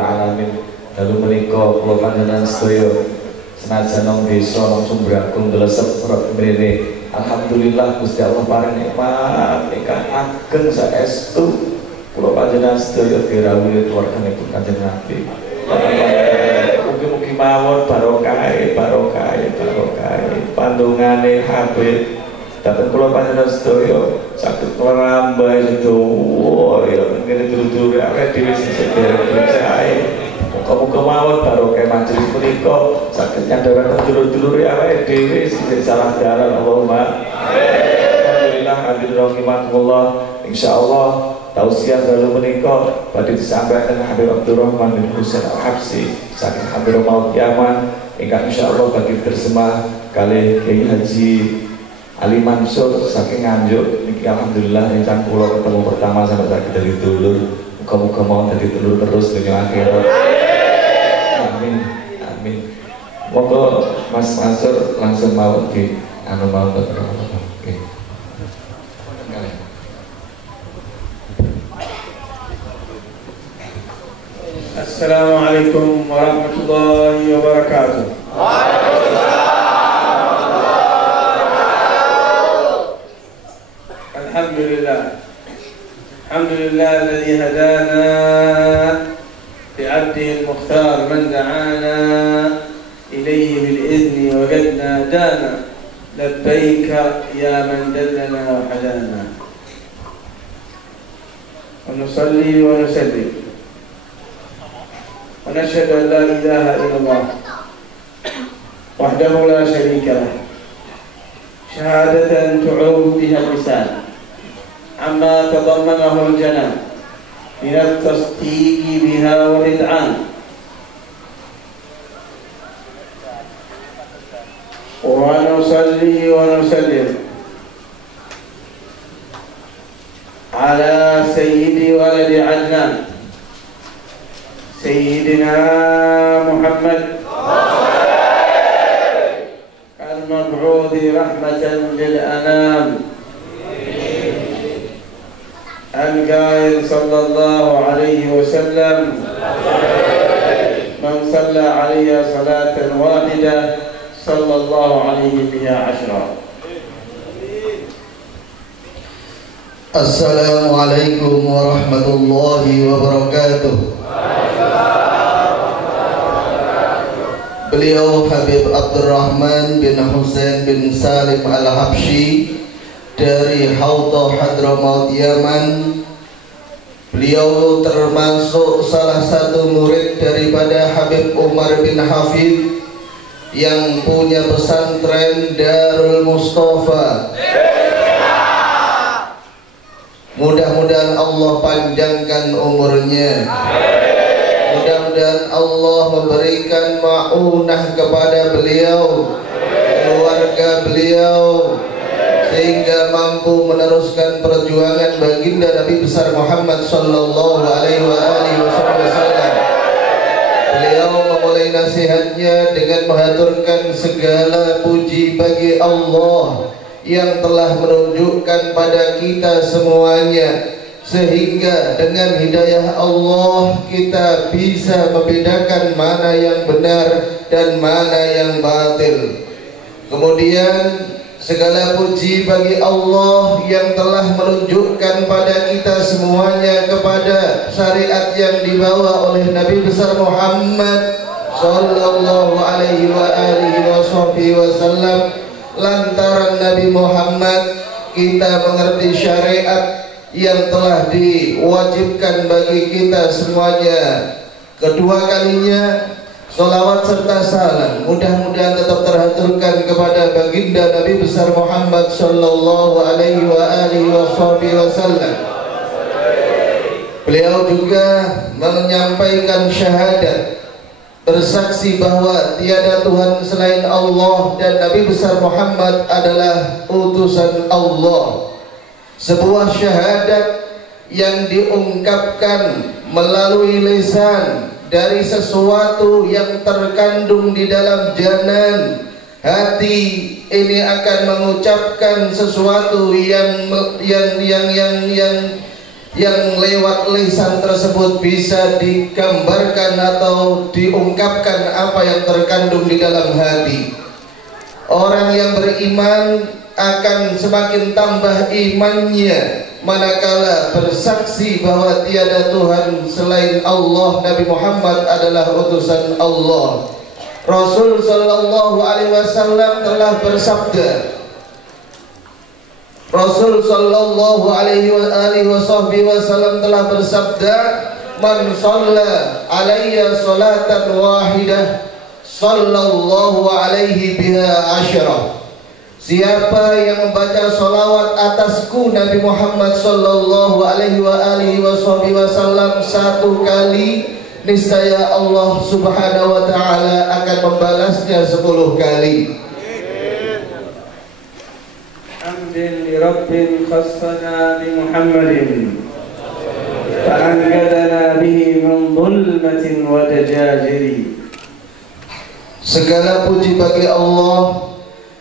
alamin. Lalu menika kula panjenengan sedaya senajan nang desa nang Sumbragung Delesep mrene. Alhamdulillah Gusti Allah paring nikmat ingkang ageng saestu. Kula panjenengan sedaya dirawuhi keluarganipun Kanjeng Nabi. Mugi-mugi mawon barokahe pandungane Habib. Dapat kula panjenengan sedaya saged ngrambai sedoyo ya ngene dulur-dulur awake dhewe sing sedherek. Muga-muga mawon barokah majelis punika saged nyandharaken dulur-dulur awake dhewe sing salah dalan. Allahumma amin. Alhamdulillah hadirin rahimakumullah. Insyaallah tausiah dalu menika badhe disampaikan Habib Abdurrahman bin Husain Al-Habsyi saking Hadramaut Yaman ingkang insyaallah bagi bersama kalih Kiai Haji Ali Mansur saking Nganjuk niki alhamdulillah rencana kula ketemu pertama sampai saiki dari dulur. Muga-muga mau dadi dulur terus dunia akhirat. Amin. Amin. Monggo Mas Mansur langsung mau di mau oke. Assalamualaikum warahmatullahi wabarakatuh. الحمد لله الذي هدانا بعبده المختار من دعانا إليه بالإذن وقد نادانا لبيك يا من دلنا وحدانا ونصلي ونسلم ونشهد أن لا إله إلا الله وحده لا شريك له شهادة تعود بها اللسان عما تضمنه الجنان من التصديق بها والإذعان ونصلي ونسلم على سيد ولد عدنان سيدنا محمد المبعوث رحمة للأنام القائل صلى الله عليه وسلم من صلى علي صلاة واحدة صلى الله عليه بها عشرا. Assalamualaikum warahmatullahi wabarakatuh. Beliau Habib Abdurrahman bin Husain bin Salim Al-Habsyi dari Haudah Hadramaut Yaman. Beliau termasuk salah satu murid daripada Habib Umar bin Hafid yang punya pesantren Darul Mustafa. Mudah-mudahan Allah panjangkan umurnya. Mudah-mudahan Allah memberikan ma'unah kepada beliau, keluarga beliau, sehingga mampu meneruskan perjuangan baginda Nabi besar Muhammad sallallahu alaihi wasallam. Beliau memulai nasihatnya dengan mengaturkan segala puji bagi Allah yang telah menunjukkan pada kita semuanya, sehingga dengan hidayah Allah kita bisa membedakan mana yang benar dan mana yang batil. Kemudian segala puji bagi Allah yang telah menunjukkan pada kita semuanya kepada syariat yang dibawa oleh Nabi besar Muhammad sallallahu alaihi wasallam. Lantaran Nabi Muhammad kita mengerti syariat yang telah diwajibkan bagi kita semuanya. Kedua kalinya salawat serta salam mudah-mudahan tetap terhaturkan kepada baginda Nabi besar Muhammad sallallahu alaihi wasallam. Beliau juga menyampaikan syahadat, bersaksi bahwa tiada Tuhan selain Allah dan Nabi besar Muhammad adalah utusan Allah. Sebuah syahadat yang diungkapkan melalui lisan dari sesuatu yang terkandung di dalam janan. Hati ini akan mengucapkan sesuatu yang yang lewat lisan tersebut bisa digambarkan atau diungkapkan apa yang terkandung di dalam hati. Orang yang beriman akan semakin tambah imannya manakala bersaksi bahwa tiada Tuhan selain Allah, Nabi Muhammad adalah utusan Allah. Rasul sallallahu alaihi wasallam telah bersabda, Rasul sallallahu alaihi wasallam telah bersabda, "Man shalla alayya salatan wahidah, sallallahu alaihi biha asyara." Siapa yang membaca salawat atasku Nabi Muhammad sallallahu alaihi wasallam satu kali, niscaya Allah Subhanahu wa taala akan membalasnya 10 kali. لرب خصنا بمحمد فأنقذنا به من ظلمة ودجاجر. Segala puji bagi Allah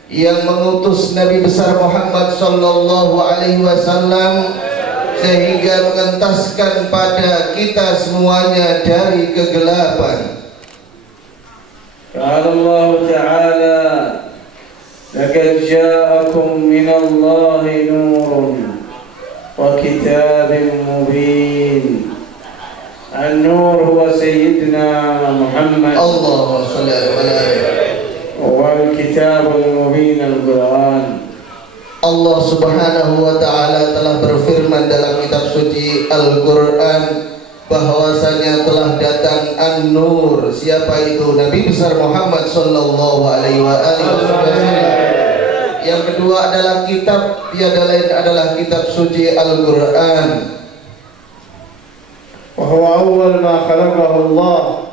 yang mengutus Nabi besar Muhammad sallallahu alaihi wasallam sehingga mengentaskan pada kita semuanya dari kegelapan. Qala Allah Ta'ala, لقد جاءكم من الله نور وكتاب مبين. النور هو سيدنا محمد اللهم صل عليه. والكتاب المبين القرآن. Allah Subhanahu wa taala telah berfirman dalam kitab suci Al-Qur'an bahwasanya telah datang An-Nur. Siapa itu? Nabi besar Muhammad sallallahu alaihi wasallam. Yang kedua adalah kitab, tiada lain adalah kitab suci Al-Qur'an. Wa huwa awwal ma khalaqahu Allah,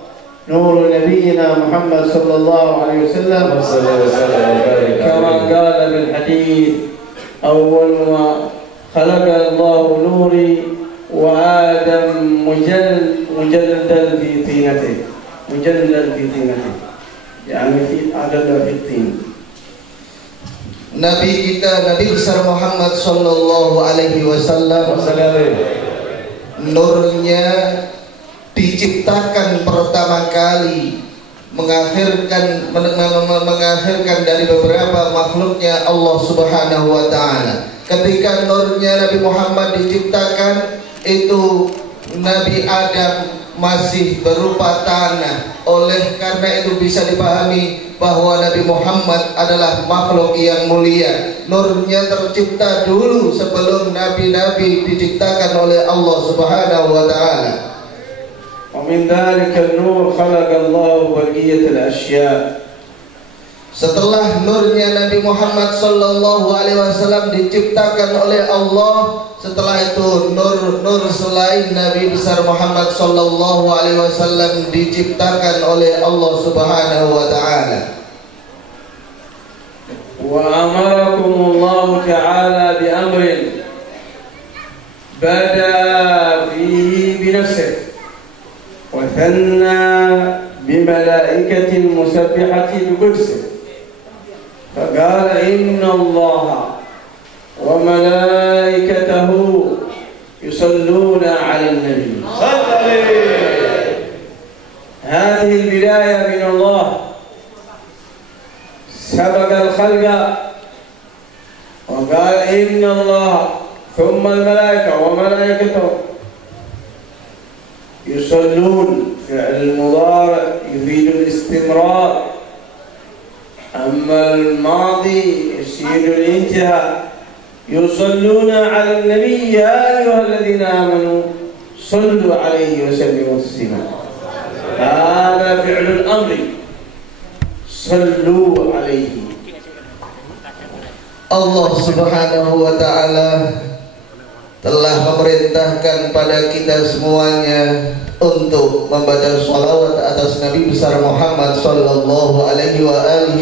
nur nabiyina Muhammad sallallahu alaihi wasallam. Kama qala bil hadits, awwal ma khalaqa Allah nuri وآدم مجلد في طينته، يعني في عدد في الطين. Nabi kita, Nabi besar Muhammad sallallahu alaihi wasallam, nurnya diciptakan pertama kali mengakhirkan dari beberapa makhluknya Allah Subhanahu wa taala. Ketika nurnya Nabi Muhammad diciptakan, itu Nabi Adam masih berupa tanah. Oleh karena itu bisa dipahami bahwa Nabi Muhammad adalah makhluk yang mulia. Nurnya tercipta dulu sebelum nabi-nabi diciptakan oleh Allah Subhanahu wa taala. Wa min dzalika an-nur khalaqa Allah baqiyatal asya'. Setelah nurnya Nabi Muhammad sallallahu alaihi wasallam diciptakan oleh Allah, setelah itu nur selain Nabi besar Muhammad sallallahu alaihi wasallam diciptakan oleh Allah Subhanahu wa taala. Wa amarakum Allah taala bi amrin bada fihi bi nafsihi wa thanna bi malaikatin musabbihati bi qudsihi. فقال إن الله وملائكته يصلون على النبي. هذه البداية من الله، سبق الخلق وقال إن الله ثم الملائكة وملائكته يصلون. فعل المضارع يفيد الاستمرار، أما الماضي يفيد الانتهاء. يصلون على النبي يا أيها الذين آمنوا صلوا عليه وسلموا تسليما. هذا فعل الأمر، صلوا عليه. Allah Subhanahu wa taala telah memerintahkan pada kita semuanya untuk membaca sholawat atas Nabi besar Muhammad sallallahu alaihi wasallam.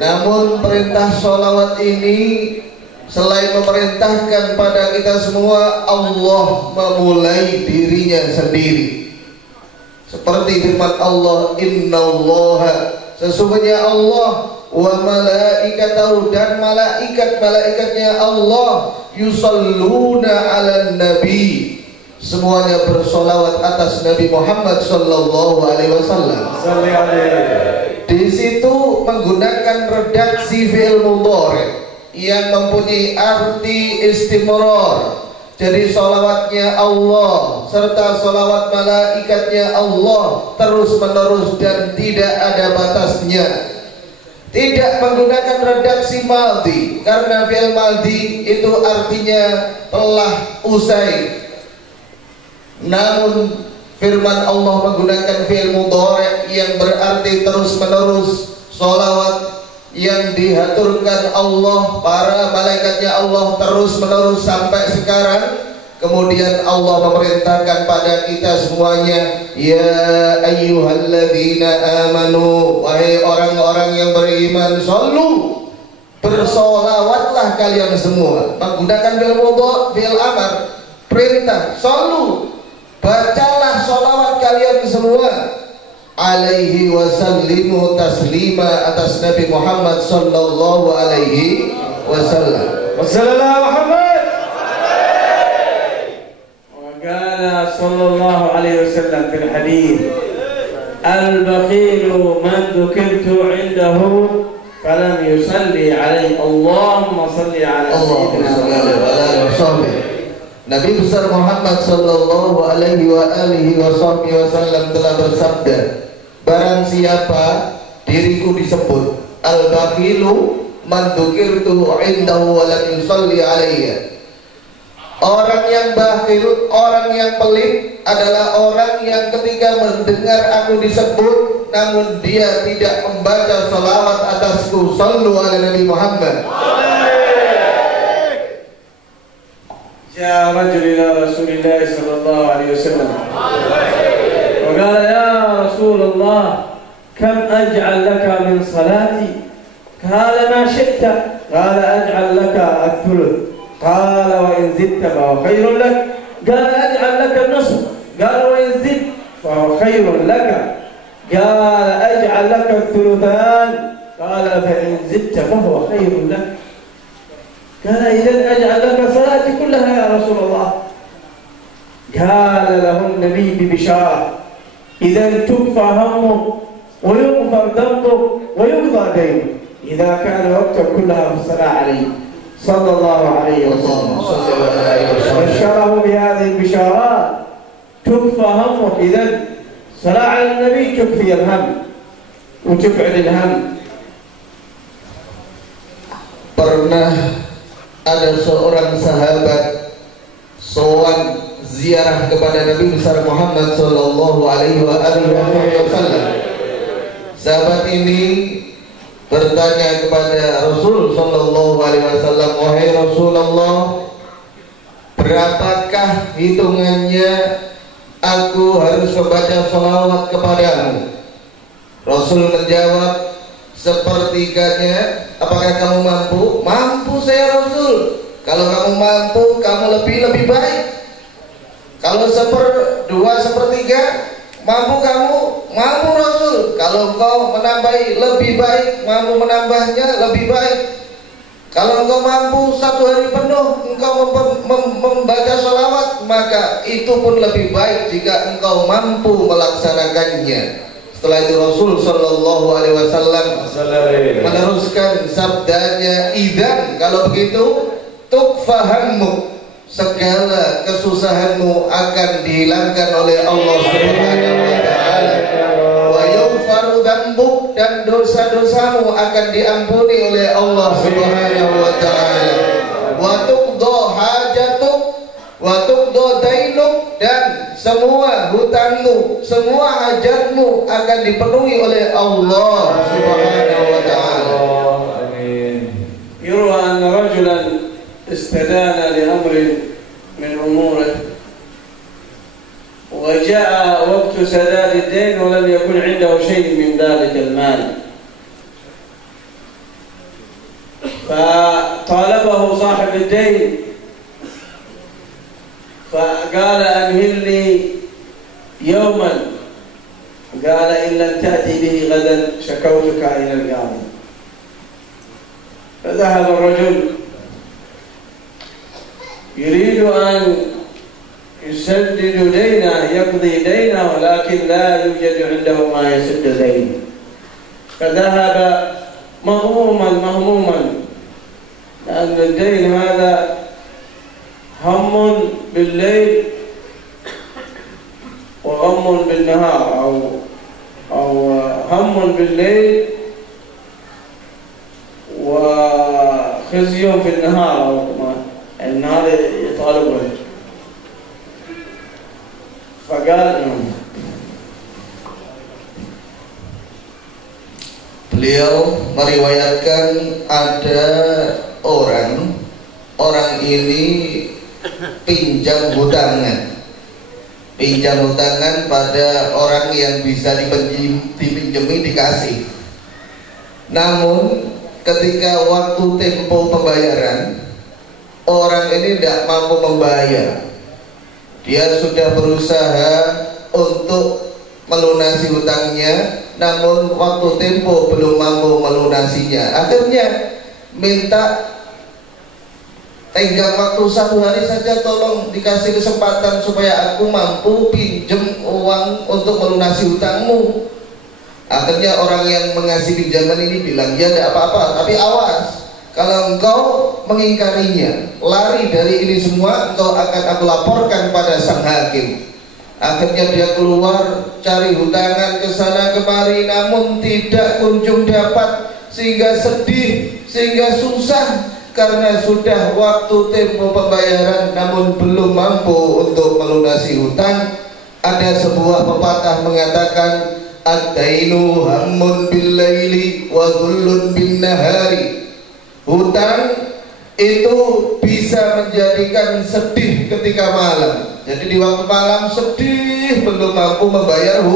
Namun perintah sholawat ini selain memerintahkan pada kita semua, Allah memulai dirinya sendiri. Seperti firman Allah, innallaha, sesungguhnya Allah wa malaikatahu, dan malaikat-malaikatnya Allah yusalluna 'alan nabi, semuanya bersolawat atas Nabi Muhammad sallallahu alaihi wasallam. Di situ menggunakan redaksi fi'il mudhari yang mempunyai arti istimrar. Jadi solawatnya Allah serta solawat malaikatnya Allah terus menerus dan tidak ada batasnya. Tidak menggunakan redaksi madhi, karena fi'il madhi itu artinya telah usai. Namun firman Allah menggunakan fi'il mudhari yang berarti terus menerus. Solawat yang dihaturkan Allah, para malaikatnya Allah terus menerus sampai sekarang. Kemudian Allah memerintahkan pada kita semuanya, ya ayyuhalladzina amanu, wahai orang-orang yang beriman, sallu, bersolawatlah kalian semua. Menggunakan fi'il amar, perintah, sallu, bacalah solawat kalian semua, alaihi wasallimu taslima, atas Nabi Muhammad sallallahu alaihi wasallam. Wassallallahu Muhammad. وقال صلى الله عليه وسلم في الحديث: البخيل من ذكرت عنده فلم يصلي عليه. اللهم صل على سيدنا محمد. Nabi besar Muhammad sallallahu alaihi wasallam telah bersabda, barang siapa diriku disebut, al-bakhilu man dzukirtu indahu wa lam yusalli alayya. Orang yang bakhil, orang yang pelit adalah orang yang ketika mendengar aku disebut namun dia tidak membaca salawat atasku. Sallu ala Nabi Muhammad. جاء رجل إلى رسول الله صلى الله عليه وسلم وقال: يا رسول الله، كم أجعل لك من صلاتي؟ قال: ما شئت. قال: أجعل لك الثلث. قال: وإن زدت فهو خير لك. قال: أجعل لك النصف. قال: وإن زدت فهو خير لك. قال: أجعل لك الثلثان. قال: فإن زدت فهو خير لك. قال: إذن أجعل لك صلاتي كلها يا رسول الله. قال له النبي ببشارة: إذن تكفى همك ويغفر ذنبك ويقضى دينك، إذا كان وقتك كلها في الصلاة عليه صلى الله عليه وسلم. بشره بهذه البشارات: تكفى همك. إذن صلاة على النبي تكفي الهم وتبعد الهم. Pernah ada seorang sahabat sowan ziarah kepada Nabi besar Muhammad sallallahu alaihi wasallam. Sahabat ini bertanya kepada Rasul sallallahu alaihi wasallam, wahai Rasulullah, berapakah hitungannya aku harus membaca salawat kepadamu? Rasul menjawab, sepertiganya. Apakah kamu mampu? Mampu saya Rasul. Kalau kamu mampu, kamu lebih baik. Kalau 2/3 mampu kamu, mampu Rasul. Kalau engkau menambahi lebih baik, mampu menambahnya lebih baik. Kalau engkau mampu 1 hari penuh engkau membaca sholawat, maka itu pun lebih baik jika engkau mampu melaksanakannya. Setelah itu Rasul sallallahu alaihi wasallam meneruskan sabdanya, idzan, kalau begitu, tukfahammu, segala kesusahanmu akan dihilangkan oleh Allah Subhanahu wa taala. Wa yughfaru dzambuk, dan dosa-dosamu akan diampuni oleh Allah Subhanahu wa taala. Wa tuqda hajatuk wa tuqda dainuk, dan semua hutangmu, semua hajatmu akan dipenuhi oleh Allah Subhanahu wa taala. يروى أن رجلا استدان لأمر من أموره وجاء وقت سداد الدين ولم يكن عنده شيء من ذلك المال، فطالبه صاحب الدين فقال: أمهلني يوما. قال: إن لم تأتي به غدا شكوتك إلى القاضي. فذهب الرجل يريد أن يسدد دينه، يقضي دينه، ولكن لا يوجد عنده ما يسد دينه، فذهب مهموما لأن الدين هذا هم بالليل وغم بالنهار، أو هم بالليل وخزي في النهار، أو النهار يطالبه. فقال beliau meriwayatkan ada orang ini pinjam hutangan pada orang yang bisa dipinjami, dikasih. Namun ketika waktu tempo pembayaran, orang ini tidak mampu membayar. Dia sudah berusaha untuk melunasi hutangnya, namun waktu tempo belum mampu melunasinya. Akhirnya minta tenggang waktu 1 hari saja, tolong dikasih kesempatan supaya aku mampu pinjam uang untuk melunasi hutangmu. Akhirnya orang yang mengasih pinjaman ini bilang, ya tidak apa-apa, tapi awas, kalau engkau mengingkarinya, lari dari ini semua, engkau akan aku laporkan pada sang hakim. Akhirnya dia keluar cari hutangan ke sana kemari, namun tidak kunjung dapat, sehingga sedih, sehingga susah karena sudah waktu tempo pembayaran namun belum mampu untuk melunasi hutang. Ada sebuah pepatah mengatakan, ad-dainu hammun bil-laili wa dhullun bin-nahari. Hutang itu bisa menjadikan sedih ketika malam. Jadi di waktu malam sedih, belum mampu membayar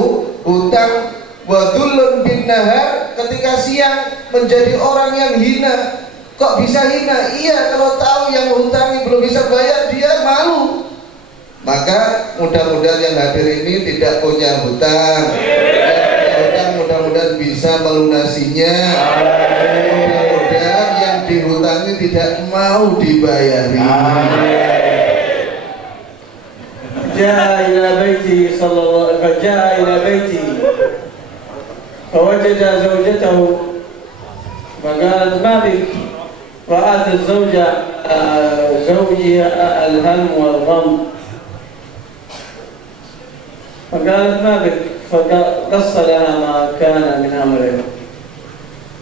hutang. Wa dhullun bin-nahar, ketika siang menjadi orang yang hina. Kok bisa hina? Iya, kalau tahu yang hutangi belum bisa bayar, dia malu. Maka mudah-mudahan yang hadir ini tidak punya hutang. Mudah-mudahan bisa melunasinya. Mudah-mudahan yang dihutangi tidak mau dibayari. فجاء إلى بيتي فوجد زوجته فقالت ما بك؟ رأت الزوجة زوجي الهم والغم، فقالت ما بك؟ فقص لها ما كان من أمره.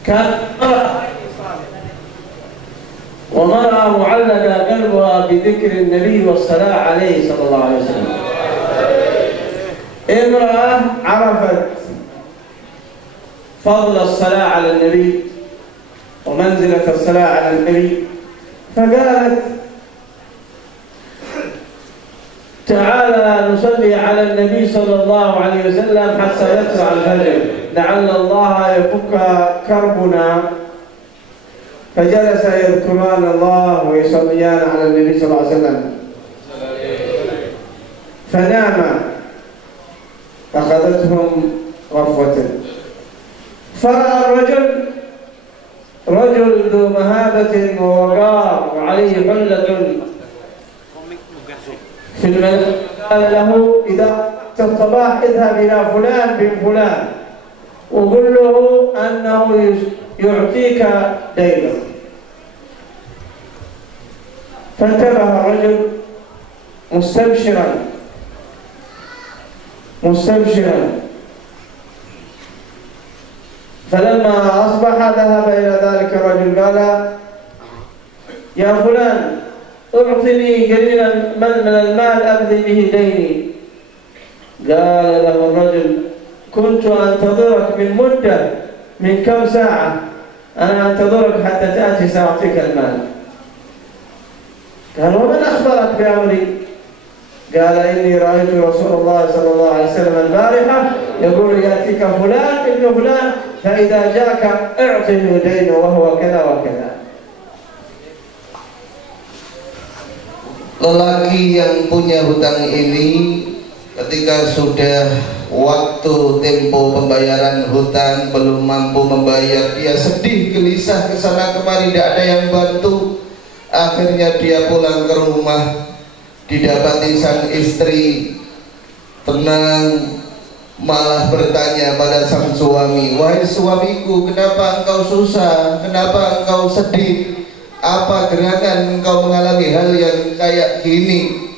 كان ومرأة معلقة قلبها بذكر النبي والصلاة عليه صلى الله عليه وسلم. امرأة عرفت فضل الصلاة على النبي ومنزلة الصلاة على النبي، فقالت تعالى نصلي على النبي صلى الله عليه وسلم حتى يطلع الفجر لعل الله يفك كربنا. فجلس يذكران الله ويصليان على النبي صلى الله عليه وسلم، فنام أخذتهم غفوة. فرأى الرجل رجل ذو مهابة ووقار وعليه حلة في المنزل، قال له إذا وقت الصباح اذهب إلى فلان بن فلان وقل له أنه يعطيك دينه. فانتبه الرجل مستبشرا. فلما أصبح ذهب إلى ذلك الرجل قال يا فلان اعطني قليلا من المال أقضي به ديني. قال له الرجل كنت أنتظرك من مدة، من كم ساعة، أنا أنتظرك حتى تأتي سأعطيك المال. قال ومن أخبرك بأمري؟ قال إني رأيت رسول الله صلى الله عليه وسلم البارحة يقول يأتيك فلان ابن فلان فإذا جاءك اعطه دينه وهو كذا وكذا. Lelaki yang punya hutang ini ketika sudah waktu tempo pembayaran hutang belum mampu membayar, dia sedih gelisah kesana kemari, tidak ada yang bantu. Akhirnya dia pulang ke rumah, didapati sang istri tenang, malah bertanya pada sang suami, wahai suamiku, kenapa engkau susah, kenapa engkau sedih, apa gerangan engkau mengalami hal yang kayak gini?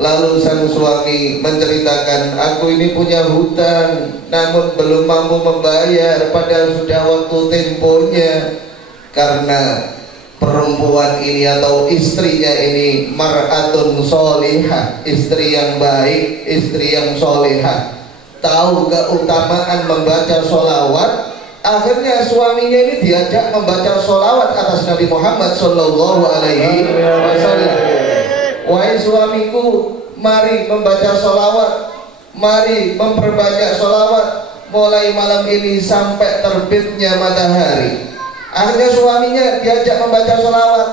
Lalu sang suami menceritakan, aku ini punya hutang namun belum mampu membayar, padahal sudah waktu temponya. Karena perempuan ini atau istrinya ini mar'atun solihah, istri yang baik, istri yang solihah, tahu keutamaan membaca sholawat. Akhirnya suaminya ini diajak membaca sholawat atas Nabi Muhammad Sallallahu Alaihi Wasallam. Wahai suamiku, mari membaca sholawat, mari memperbanyak sholawat mulai malam ini sampai terbitnya matahari. Akhirnya suaminya diajak membaca sholawat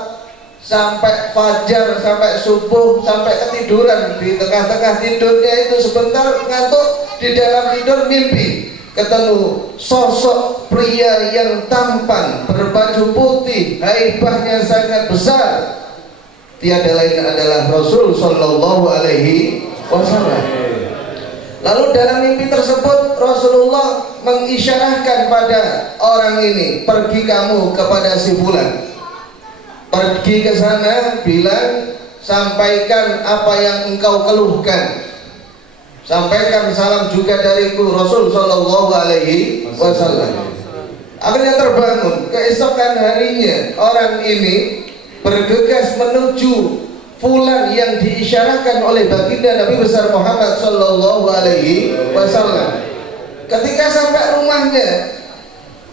sampai fajar, sampai subuh, sampai ketiduran. Di tengah-tengah tidurnya itu sebentar ngantuk, di dalam tidur mimpi ketemu sosok pria yang tampan, berbaju putih, haibahnya sangat besar. Tiada lain adalah Rasul Sallallahu Alaihi Wasallam. Lalu dalam mimpi tersebut Rasulullah mengisyarahkan pada orang ini, pergi kamu kepada si fulan, pergi ke sana, bilang, sampaikan apa yang engkau keluhkan, sampaikan salam juga dariku, Rasul Sallallahu Alaihi Wasallam. Akhirnya terbangun. Keesokan harinya orang ini bergegas menuju fulan yang diisyarahkan oleh baginda Nabi besar Muhammad Sallallahu Alaihi Wasallam. Ketika sampai rumahnya,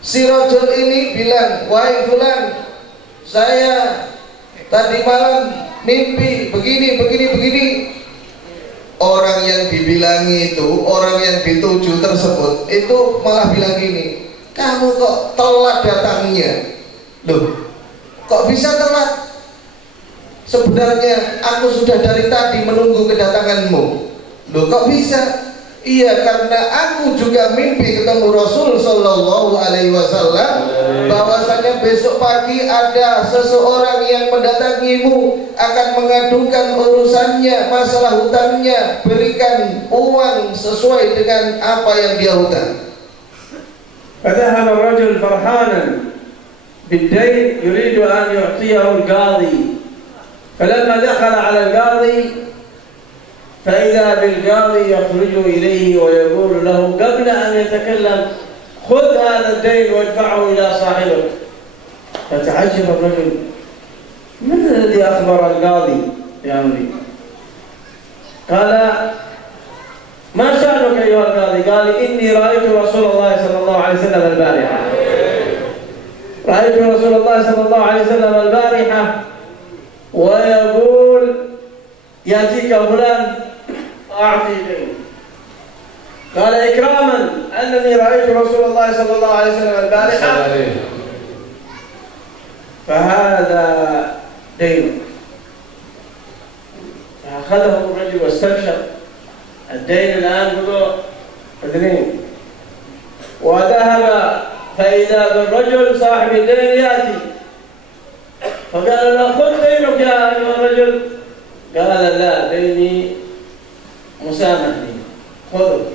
si rajul ini bilang, wahai fulan, saya tadi malam mimpi begini, begini, begini. Orang yang dibilangi itu, orang yang dituju tersebut itu malah bilang gini, kamu kok telat datangnya? Loh, kok bisa telat? Sebenarnya aku sudah dari tadi menunggu kedatanganmu. Loh, kok bisa? Iya, karena aku juga mimpi ketemu Rasul Sallallahu Alaihi Wasallam, bahwasanya besok pagi ada seseorang yang mendatangimu akan mengadukan urusannya, masalah hutangnya, berikan uang sesuai dengan apa yang dia hutang. فذهب الرجل فرحانا بالدين يريد أن يعطيه القاضي، فلما دخل على القاضي فإذا بالقاضي يخرج إليه ويقول له قبل أن يتكلم خذ هذا الدين وادفعه إلى صاحبك. فتعجب الرجل، من الذي أخبر القاضي يا أمري؟ قال ما شأنك أيها القاضي؟ قال إني رأيت رسول الله صلى الله عليه وسلم البارحة، رأيت رسول الله صلى الله عليه وسلم البارحة ويقول يأتيك فلان أعطي دين. قال إكراما أنني رأيت رسول الله صلى الله عليه وسلم البارحة فهذا دين. فأخذه الرجل واستبشر، الدين الآن بضع اثنين. وذهب فإذا بالرجل صاحب الدين يأتي فقال له خذ دينك يا أيها الرجل. قال لا، ديني مسامحني، خذ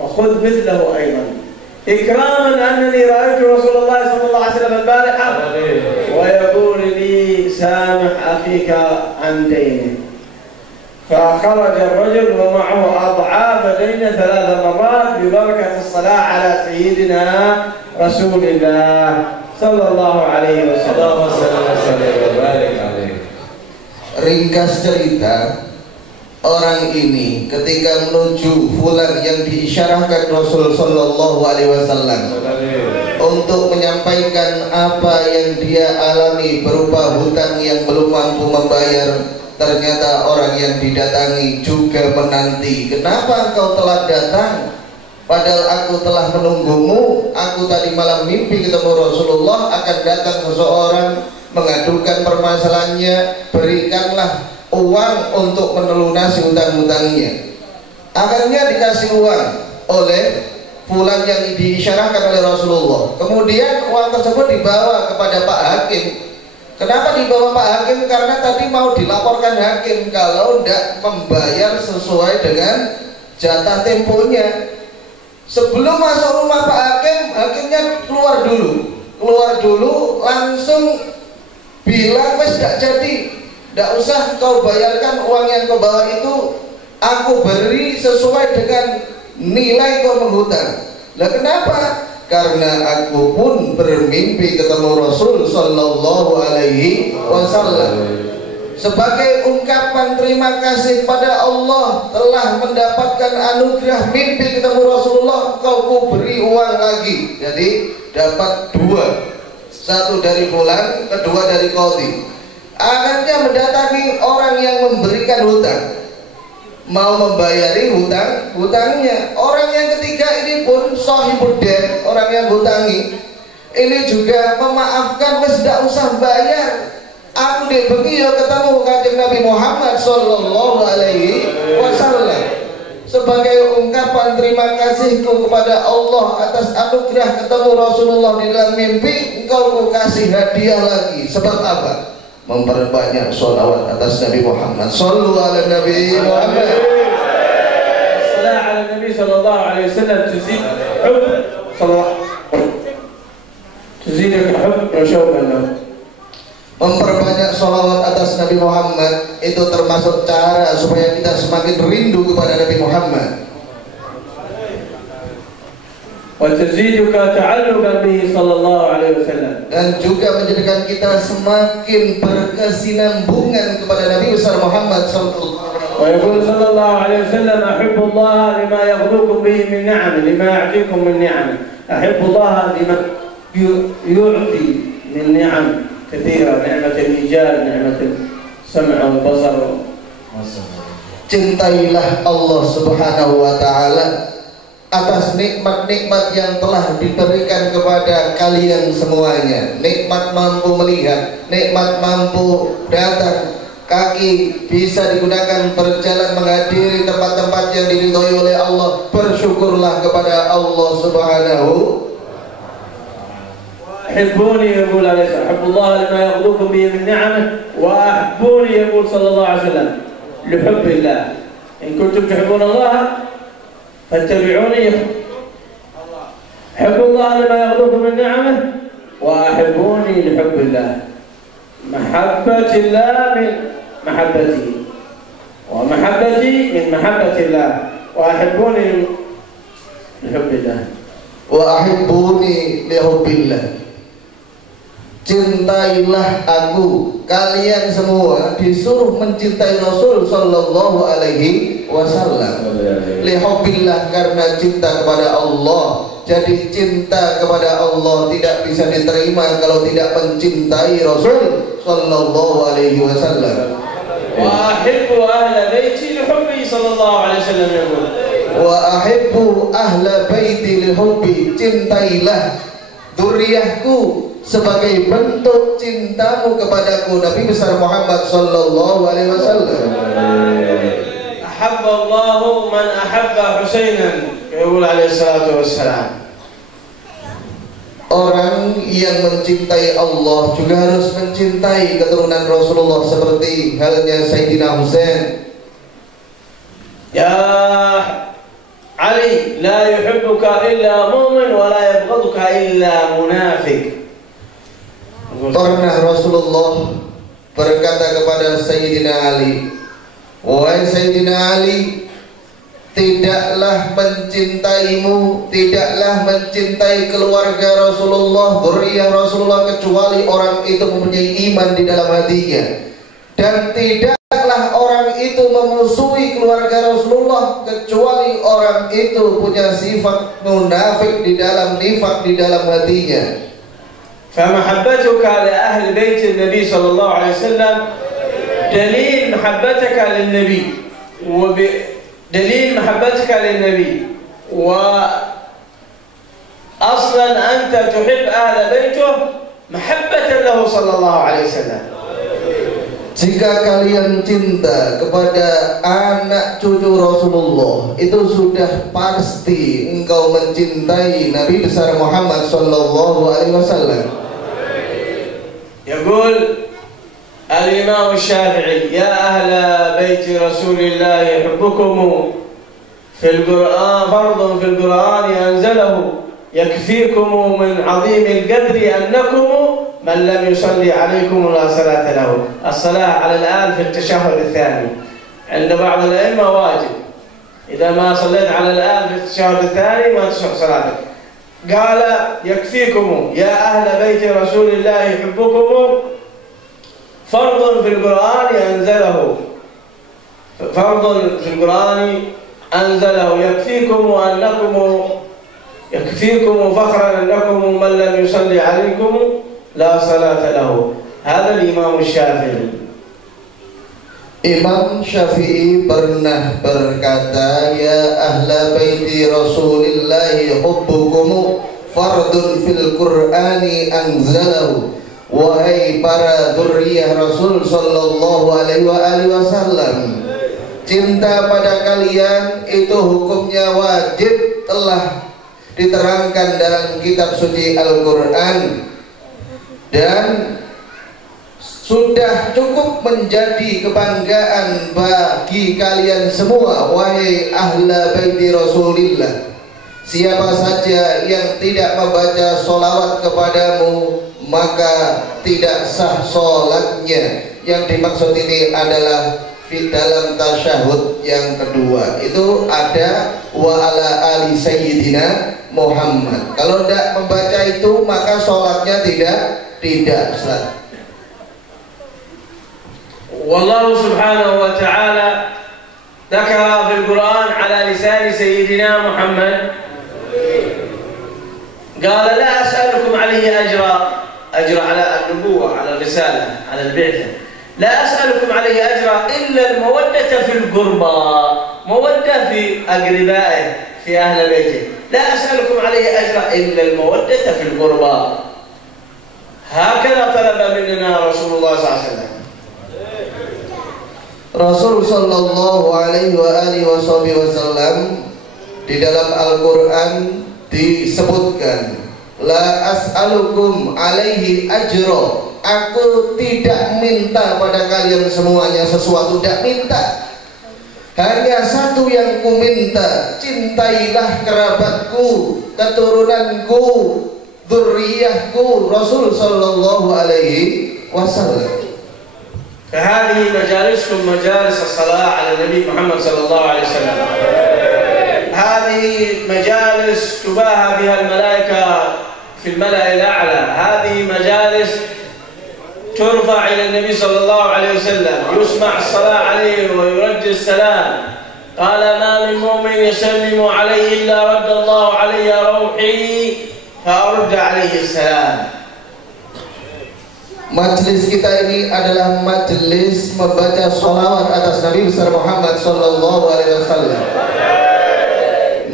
وخذ مثله أيضا، إكراما أنني رأيت رسول الله صلى الله عليه وسلم البارحة ويقول لي سامح أخيك عن دينه. فخرج الرجل ومعه أضعاف دينه 3 مرات ببركة الصلاة على سيدنا رسول الله صلى الله عليه وسلم. Ringkas cerita, orang ini ketika menuju fulan yang diisyarahkan Rasul Sallallahu Alaihi Wasallam untuk menyampaikan apa yang dia alami berupa hutang yang belum mampu membayar, ternyata orang yang didatangi juga menanti, kenapa engkau telah datang? Padahal aku telah menunggumu. Aku tadi malam mimpi ketemu Rasulullah, akan datang seseorang mengadukan permasalahannya, berikanlah uang untuk melunasi hutang-hutangnya. akhirnya dikasih uang oleh fulan yang diisyarahkan oleh Rasulullah. Kemudian uang tersebut dibawa kepada Pak Hakim. Kenapa dibawa Pak Hakim? Karena tadi mau dilaporkan Hakim kalau tidak membayar sesuai dengan jatah temponya. Sebelum masuk rumah Pak Hakim, hakimnya keluar dulu langsung bilang, wes tidak jadi, tidak usah kau bayarkan uang yang kau bawa itu, aku beri sesuai dengan nilai kau menghutang. Lah kenapa? Karena aku pun bermimpi ketemu Rasul sallallahu alaihi wasallam. Sebagai ungkapan terima kasih pada Allah telah mendapatkan anugerah mimpi ketemu Rasulullah, kau beri uang lagi. Jadi dapat dua, satu dari fulan, kedua dari qadhi. Akhirnya mendatangi orang yang memberikan hutang, mau membayari hutangnya. Orang yang ketiga ini pun sahibuddin, orang yang hutangi ini juga memaafkan, wes tidak usah bayar, aku dibengi ya ketemu kanjeng Nabi Muhammad sallallahu alaihi wasallam. Sebagai ungkapan terima kasihku kepada Allah atas anugerah ketemu Rasulullah di dalam mimpi, engkau ku kasih hadiah lagi. Sebab apa? Memperbanyak sholawat atas Nabi Muhammad. Sallu ala Nabi Muhammad. Salam ala Nabi sallallahu alaihi wasallam tuzid hubb salawat. Tuziduk hubb wa syauqan lahu. Memperbanyak sholawat atas Nabi Muhammad itu termasuk cara supaya kita semakin rindu kepada Nabi Muhammad. Dan juga menjadikan kita semakin berkesinambungan kepada Nabi besar Muhammad sallallahu alaihi wasallam. Ahibbullah lima yaghdukum bihi min ni'am, lima ya'tikum min ni'am. Ahibbullah lima yu'ti min ni'am katsira, ni'mat al-ijab, ni'mat al-sam' wal-basar. Cintailah Allah Subhanahu wa taala atas nikmat-nikmat yang telah diberikan kepada kalian semuanya. Nikmat mampu melihat, nikmat mampu datang, kaki bisa digunakan berjalan menghadiri tempat-tempat yang diridhoi oleh Allah. Bersyukurlah kepada Allah Subhanahu. أحبوني يقول عليه الصلاة أحب الله لما يغدوكم به من نعمه وأحبوني يقول صلى الله عليه وسلم لحب الله إن كنتم تحبون الله فاتبعوني. حب الله لما يغدوكم من نعمه وأحبوني لحب الله. محبة الله من محبتي ومحبتي من محبة الله وأحبوني لحب الله. وأحبوني لحب الله. Cintailah aku. Kalian semua disuruh mencintai Rasul sallallahu alaihi wasallam. Lihubbillah, karena cinta kepada Allah. Jadi cinta kepada Allah tidak bisa diterima kalau tidak mencintai Rasul sallallahu alaihi wasallam. Wa ahibbu ahla baiti lihubbi sallallahu alaihi wasallam yaqul. Wa ahibbu ahla baiti lihubbi. Cintailah dzurriyyahku sebagai bentuk cintamu kepadaku. Nabi besar Muhammad sallallahu alaihi wasallam. Ahabba Allahu man ahabba Husainan, yaqul alaihi salatu wassalam. Orang yang mencintai Allah juga harus mencintai keturunan Rasulullah, seperti halnya Sayyidina Husain. Ya Ali, la yuhibbuka illa mu'min wa la yabghaduka illa munafiq. Pernah Rasulullah berkata kepada Sayyidina Ali, wahai Sayyidina Ali, tidaklah mencintaimu, tidaklah mencintai keluarga Rasulullah, dzurriyyah Rasulullah, kecuali orang itu mempunyai iman di dalam hatinya. Dan tidaklah orang itu memusuhi keluarga Rasulullah, kecuali orang itu punya sifat munafik di dalam nifak di dalam hatinya. فمحبتك لأهل بيت النبي صلى الله عليه وسلم دليل محبتك للنبي، ودليل محبتك للنبي، وأصلا أنت تحب أهل بيته محبة له صلى الله عليه وسلم. Jika kalian cinta kepada anak cucu Rasulullah, itu sudah pasti engkau mencintai Nabi besar Muhammad sallallahu alaihi wasallam. يقول الإمام الشافعي: يا أهل بيت رسول الله حبكم في القرآن فرض في القرآن أنزله يكفيكم من عظيم القدر أنكم من لم يصلي عليكم لا صلاة له. الصلاة على الآل في التشهد الثاني عند بعض الأئمة واجب، إذا ما صليت على الآل في التشهد الثاني ما تصح صلاتك. قال: يكفيكم يا أهل بيت رسول الله حبكم فرض في القرآن أنزله، فرض في القرآن أنزله يكفيكم فخرا أنكم من لم يصلي عليكم لا صلاة له. هذا الإمام الشافعي. Imam Syafi'i pernah berkata, ya ahla baiti Rasulillahi hubbukum fardun fil Qur'ani anzalahu. Wahai para dzurriyyah Rasul sallallahu alaihi wasallam, cinta pada kalian itu hukumnya wajib, telah diterangkan dalam kitab suci Al-Qur'an, dan sudah cukup menjadi kebanggaan bagi kalian semua, wahai ahla baiti Rasulillah. Siapa saja yang tidak membaca sholawat kepadamu, maka tidak sah sholatnya. Yang dimaksud ini adalah di dalam tasyahud yang kedua itu ada wa ala ali sayyidina Muhammad. Kalau tidak membaca itu maka sholatnya tidak sah. والله سبحانه وتعالى ذكر في القرآن على لسان سيدنا محمد، قال: لا أسألكم عليه أجرا على النبوة، على الرسالة، على البعثة. لا أسألكم عليه أجرا إلا المودة في القربى، مودة في أقربائه، في أهل بيته. لا أسألكم عليه أجرا إلا المودة في القربى. هكذا طلب مننا رسول الله صلى الله عليه وسلم. Rasul sallallahu alaihi wasallam di dalam Al-Qur'an disebutkan, la as'alukum alaihi ajra, aku tidak minta pada kalian semuanya sesuatu, tidak minta. Hanya satu yang ku minta, cintailah kerabatku, keturunanku, dzurriyyahku, Rasul sallallahu alaihi wasallam. فهذه مجالسكم مجالس الصلاة على النبي محمد صلى الله عليه وسلم. هذه مجالس تباهى بها الملائكة في الملأ الأعلى. هذه مجالس ترفع إلى النبي صلى الله عليه وسلم، يسمع الصلاة عليه ويرد السلام. قال: ما من مؤمن يسلم عليه إلا رد الله علي روحي فأرد عليه السلام. Majelis kita ini adalah majelis membaca sholawat atas Nabi besar Muhammad sallallahu alaihi wasallam.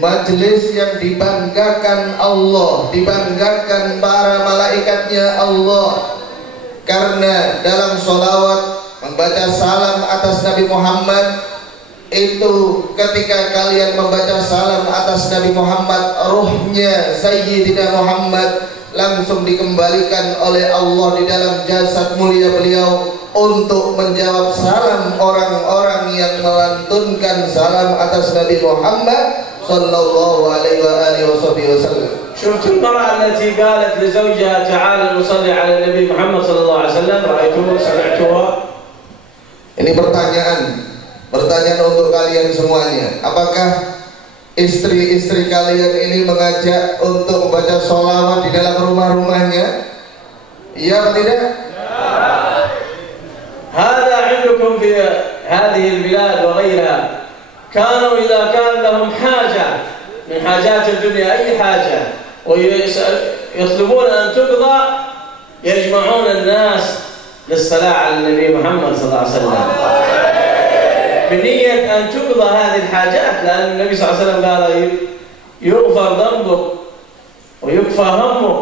Majelis yang dibanggakan Allah, dibanggakan para malaikatnya Allah, karena dalam sholawat membaca salam atas Nabi Muhammad itu, ketika kalian membaca salam atas Nabi Muhammad, ruhnya Sayyidina Muhammad langsung dikembalikan oleh Allah di dalam jasad mulia beliau untuk menjawab salam orang-orang yang melantunkan salam atas Nabi Muhammad sallallahu alaihi wasallam. شفت المرأة التي قالت لزوجها تعالى نصلي على النبي محمد صلى الله عليه وسلم؟ رأيتوها سمعتوها؟ Ini pertanyaan untuk kalian semuanya. Apakah istri-istri kalian ini mengajak untuk membaca sholawat di dalam rumah-rumahnya? Iya atau tidak? هذا عندكم في هذه البلاد وغيرها كانوا إذا كان لهم حاجة من حاجات الدنيا، أي حاجة، ويطلبون أن تقضى، يجمعون الناس للصلاة على النبي محمد صلى الله عليه وسلم بنية أن تقضى هذه الحاجات، لأن النبي صلى الله عليه وسلم قال: يغفر ذنبه ويكفى همه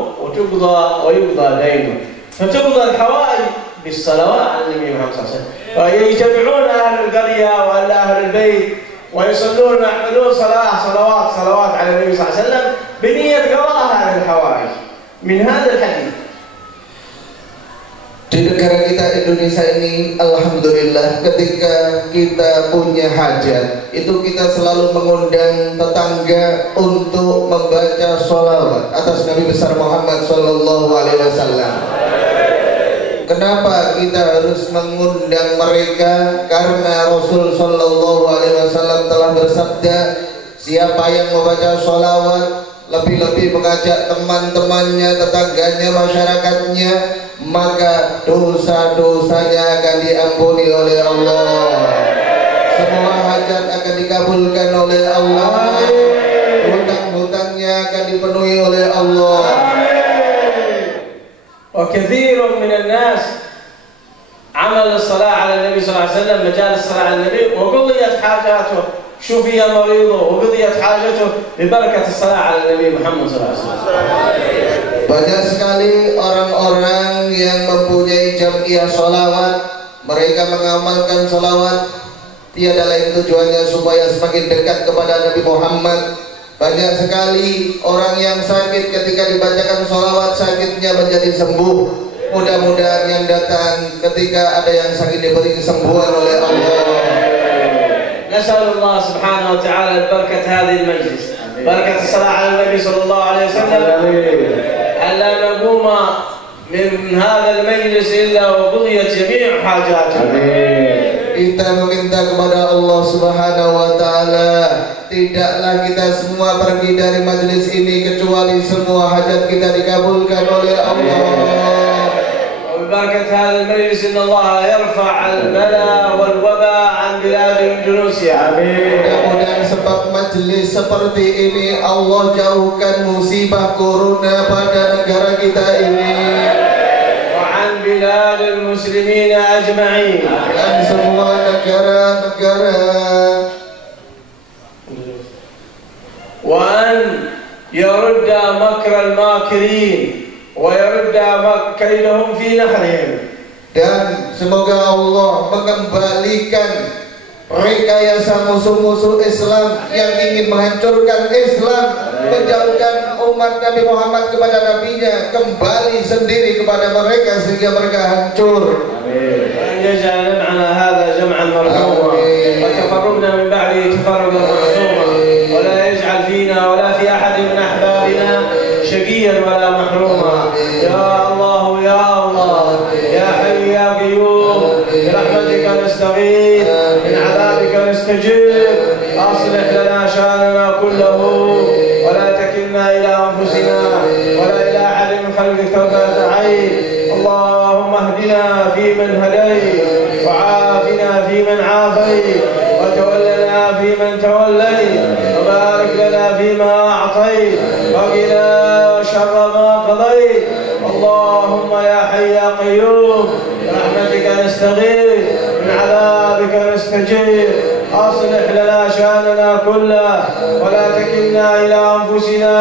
ويقضى دينه. فتقضى الحوائج بالصلوات على النبي محمد صلى الله عليه وسلم. ويجتمعون أهل القرية وأهل البيت ويصلون ويعملون صلوات على النبي صلى الله عليه وسلم بنية قضاء هذه الحوائج من هذا الحديث. Di negara kita Indonesia ini, alhamdulillah, ketika kita punya hajat, itu kita selalu mengundang tetangga untuk membaca sholawat atas Nabi besar Muhammad Sallallahu Alaihi Wasallam. Kenapa kita harus mengundang mereka? Karena Rasul Sallallahu Alaihi Wasallam telah bersabda, siapa yang membaca sholawat, lebih-lebih mengajak teman-temannya, tetangganya, masyarakatnya, maka dosa-dosanya akan diampuni oleh Allah. Semua hajat akan dikabulkan oleh Allah. Hutang-hutangnya akan dipenuhi oleh Allah. وكثير من الناس عمل الصلاة على النبي صلى الله عليه وسلم مجال الصلاة على النبي وقضيت حاجاته، شفي مريضه وقضيت حاجته ببركة الصلاة على النبي محمد صلى الله عليه وسلم. Banyak sekali orang-orang yang mempunyai jamiah sholawat, mereka mengamalkan sholawat, tiada lain tujuannya supaya semakin dekat kepada Nabi Muhammad. Banyak sekali orang yang sakit, ketika dibacakan sholawat sakitnya menjadi sembuh. Mudah-mudahan yang datang ketika ada yang sakit diberi kesembuhan oleh Allah. نسأل الله سبحانه وتعالى بركة هذه المجلس، بركة الصلاة على النبي صلى الله عليه وسلم، ألا نقوم من هذا المجلس إلا وقضيت جميع حاجاتنا. Kita meminta kepada Allah Subhanahu wa Ta'ala, tidaklah kita semua pergi dari majelis ini kecuali semua hajat kita dikabulkan oleh Allah. وببركة هذا المجلس إن الله يرفع البلاء والوباء عن بلاد إندونيسيا. Mudah-mudahan sebab majelis seperti ini Allah jauhkan musibah corona pada negara kita ini. بلاد المسلمين أجمعين. Dan semua negara-negara. وأن يرد مكر الماكرين ويرد كيدهم في نحرهم. Dan semoga Allah mengembalikan rekayasa musuh-musuh Islam yang ingin menghancurkan Islam, menjauhkan umat Nabi Muhammad kepada nabinya, kembali sendiri kepada mereka sehingga mereka hancur. Amin. يجعل جمعنا هذا جمعا مرحوما وتفرقنا من بعده تفرقا معصوما ولا يجعل فينا ولا في أحد من أحبابنا شقيا ولا محروما. يا الله يا الله يا حي يا قيوم برحمتك نستغيث من عذابك نستجيب. أصلح لنا شأننا كله ولا تكلنا إلى أنفسنا ولا إلى أحد من خلقك طرفة عين. اللهم اهدنا فيمن هديت وعافنا فيمن عافيت وتولنا فيمن توليت وبارك لنا فيما أعطيت وقنا شر ما قضيت. اللهم يا حي يا قيوم برحمتك نستغيث من عذابك نستجيب. أصلح لنا شأننا كله ولا تكلنا إلى أنفسنا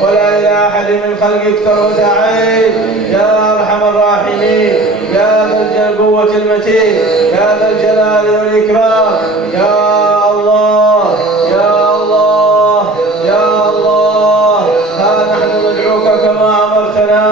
ولا إلى أحد من خلقك طرفة عين. يا أرحم الراحمين يا ذا القوة المتين يا ذا الجلال والإكرام. يا الله يا الله يا الله ها نحن ندعوك كما أمرتنا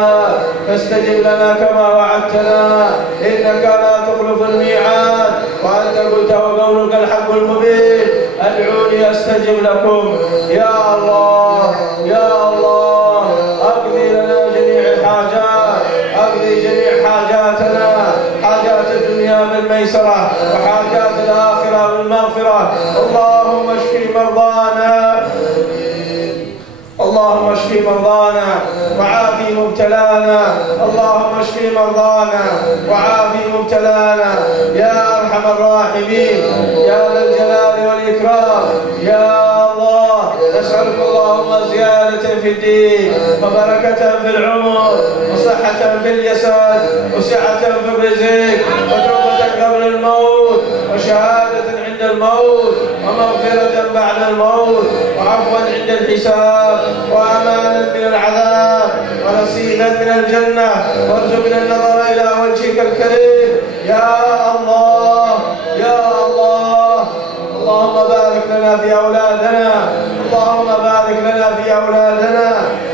فاستجب لنا كما وعدتنا إنك لا تخلف الميعاد وأنت قلت وقولك الحق المبين. ادعوني أستجب لكم. يا الله يا الله أقضي لنا جميع الحاجات، أقضي جميع حاجاتنا، حاجات الدنيا بالميسرة وحاجات الآخرة بالمغفرة. اللهم اشف مرضانا، اللهم اشف مرضانا وعافي مبتلانا. اللهم اشف مرضانا وعافي مبتلانا يا أرحم الراحمين يا ذا الجلال والإكرام. يا الله نسألك اللهم زيادة في الدين وبركة في العمر وصحة في الجسد وسعة في الرزق وتوبة قبل الموت وشهادة عند الموت ومغفرة بعد الموت وعفوا عند الحساب وأمانا من العذاب ونصيبا من الجنة وارزقنا النظر إلى وجهك الكريم يا الله يا الله. اللهم بارك لنا في أولادنا، اللهم بارك لنا في أولادنا،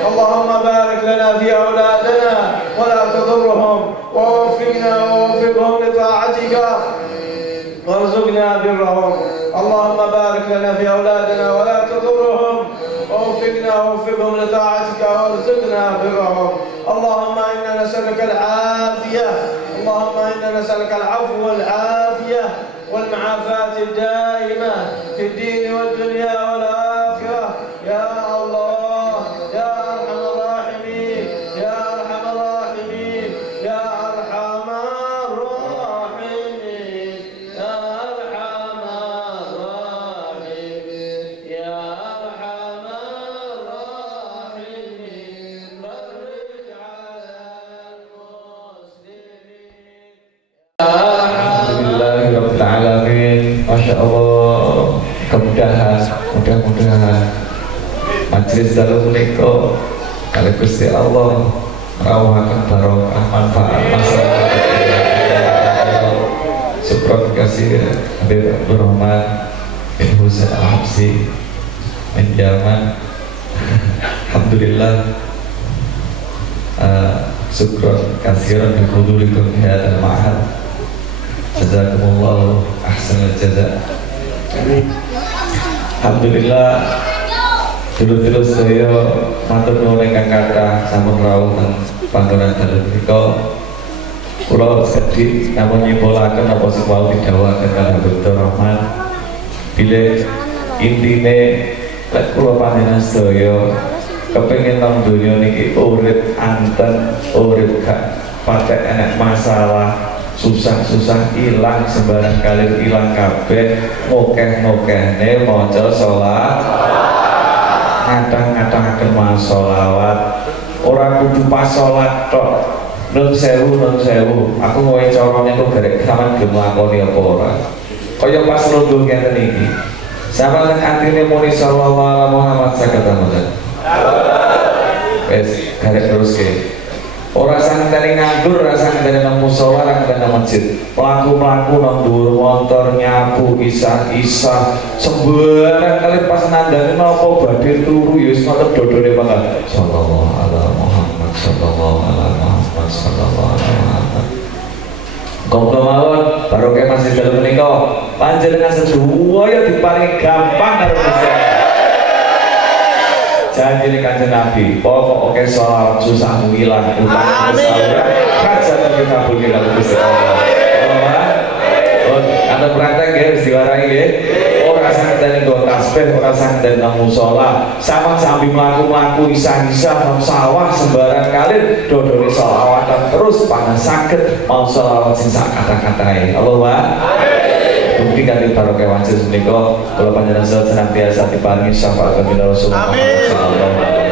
اللهم بارك لنا في أولادنا ولا تضرهم، ووفقنا ووفقهم لطاعتك وارزقنا برهم. اللهم بارك لنا في أولادنا ولا تضرهم، ووفقنا ووفقهم لطاعتك وارزقنا برهم. اللهم إنا نسألك العافية، اللهم إنا نسألك العفو والعافية والمعافاة الدائمة في الدين والدنيا والآخرة يا الله يا أرحم الراحمين يا أرحم الراحمين يا أرحم الراحمين يا أرحم الراحمين يا أرحم الراحمين فرج على المسلمين. Alhamdulillahirabbil alamin. Masya Allah, mudah-mudahan majelis dalu menika kali Gusti Allah rawuhaken barokah manfaat masyarakat. Syukron kasih Habib Abdul Rahman bin Husain Al-Habsi min Yaman. Alhamdulillah, syukron kasiran bi hudurikum fi hadzal ma'had. Jazakumullah ahsanal jaza. Alhamdulillah, dulu-dulu saya matur nuwun ingkang kathah sampun rawuh teng panggonan dalu menika. Kula sedhik namun nyimpulaken apa sing wau didhawuhaken kalih Dr. Rahman. Bilih intine lek kula panjenengan sedaya kepengin nang donya niki urip anten, urip gak patek enek masalah, susah-susah ilang, sembarang kali ilang kabeh, ngokeh-ngokehne maca sholawat, ngatah-ngatahaken maca sholawat. Ora kudu pas sholat tok. Nun sewu, aku ngowe carane kok garek sampean gelem nglakoni apa ora. Kaya pas lungguh ngeten iki. Sampeyan atine muni sallallahu alaihi Muhammad saged mboten. Wes garek teruske. Ora sangkane nganggur, ora sangkane nang musala, ora sangkane nang masjid. Mlaku-mlaku nang dhuwur montor, nyapu, isah-isah, sembarang kali pas nandhani napa badhe turu ya wis ngoten dodone mangga. Sallallahu alaihi Muhammad, sallallahu alaihi Muhammad, sallallahu alaihi Muhammad. Kongko mawon barokah masjid dalem menika panjenengan sedaya diparingi gampang karo Gusti Allah. Janji ini Kanjeng Nabi, pokok oke sholawat susahmu hilang, utangmu saudara, hajat yang kabul kita Gusti Allah. Anda berantai ya, diwarai ya. Orang sangat dari dua tasbih, orang sangat dari nang musola, sama sambil melaku isah-isah nang sawah sembarang kali, dodori sholawatan terus panas sakit mau sholawat sisa kata-katai. Allahumma. Bukti kali barokah wajib menika kula panjenengan senantiasa diparingi syafaat Rasulullah sallallahu alaihi wasallam.